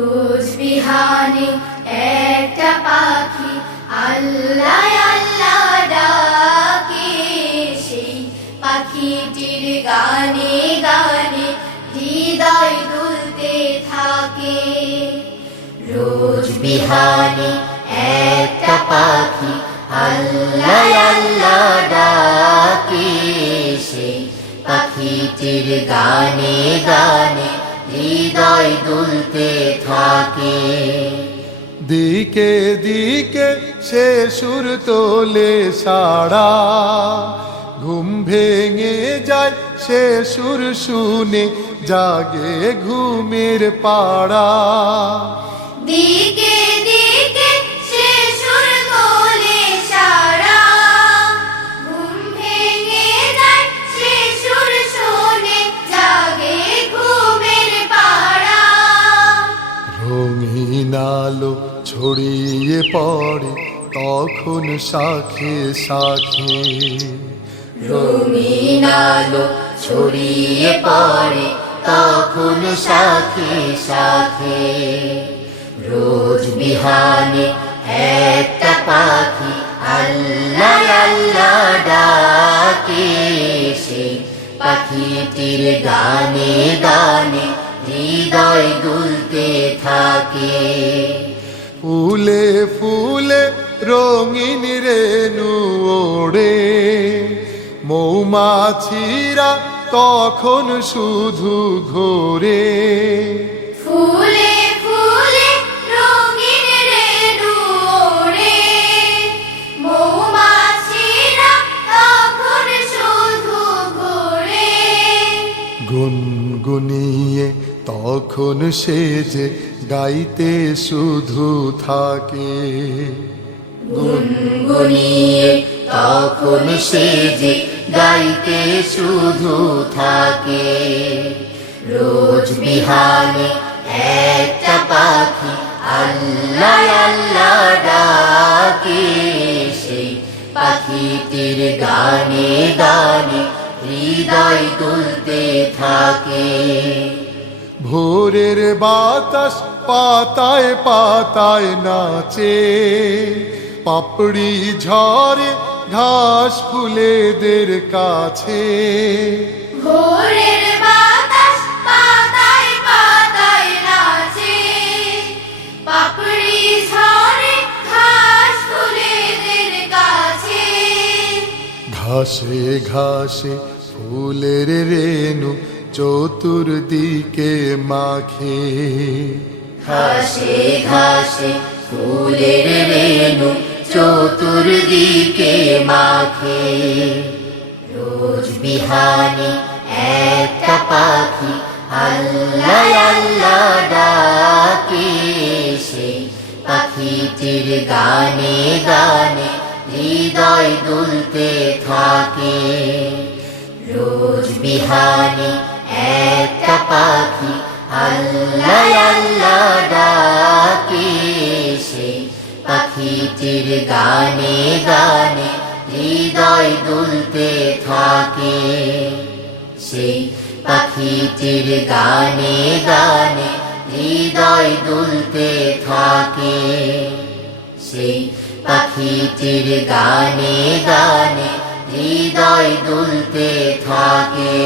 রোজ বিহানে একটা পাখি আল্লাহ আল্লাহ ডাকে, সেই পাখিটির গানে গানে হৃদয় দুলতে থাকে। রোজ বিহানে একটা পাখি আল্লাহ আল্লাহ ডাকে, সেই পাখিটির গানে গানে হৃদয় দুলতে থাকে। দিকে দিকে সে সুর তোলে সাড়া, ঘুম ভেঙে যায় সে সুর শুনে জাগে ঘুমের পাড়া। দিকে দিকে সে সুর তোলে সাড়া, ঘুম ভেঙে যায় সে সুর শুনে জাগে ঘুমের পাড়া। রঙিন আলো ছড়িয়ে পড়ে তখন শাখে শাখে, রঙিন আলো ছড়িয়ে পড়ে তখন শাখে শাখে। রোজ বিহানে একটা পাখি আল্লাহ আল্লাহ ডাকে, সেই পাখিটির গানে গানে হৃদয় দুলতে থাকে। ফুলে ফুলে রঙিন রেণু ওড়ে, মৌমাছিরা তখন শুধু ঘোরে। ফুলে ফুলে রঙিন রেণু ওড়ে, মৌমাছিরা তখন শুধু ঘোরে। গুনগুনিয়ে তখন সে যে গাইতে শুধু থাকে। গুনগুনিয়ে তখন সে যে গাইতে শুধু থাকে। রোজ বিহানে একটা পাখি আল্লাহ আল্লাহ ডাকে, সেই পাখিটির গানে গানে হৃদয় দুলতে থাকে। ভোরের বাতাস পাতায় পাতায় নাচে, পাপড়ি ঝরে ঘাস ফুলেদের কাছে। ভোরের বাতাস পাতায় পাতায় নাচে, পাপড়ি ঝরে ঘাস ফুলেদের কাছে। ঘাসে ঘাসে ফুলের রেণু চতুর্দিকে মাখে, ঘাসে ঘাসে ফুলের রেণু চতুর্দিকে মাখে। রোজ বিহানে একটা পাখি আল্লাহ আল্লাহ ডাকে, সেই পাখিটির গানে গানে হৃদয় দুলতে থাকে। রোজ বিহানে একটা পাখি আল্লাহ আল্লাহ ডাকে, সেই পাখিটির গানে গানে হৃদয় দুলতে থাকে। সেই পাখিটির গানে গানে হৃদয় দুলতে থাকে। সেই পাখিটির গানে গানে হৃদয় দুলতে থাকে।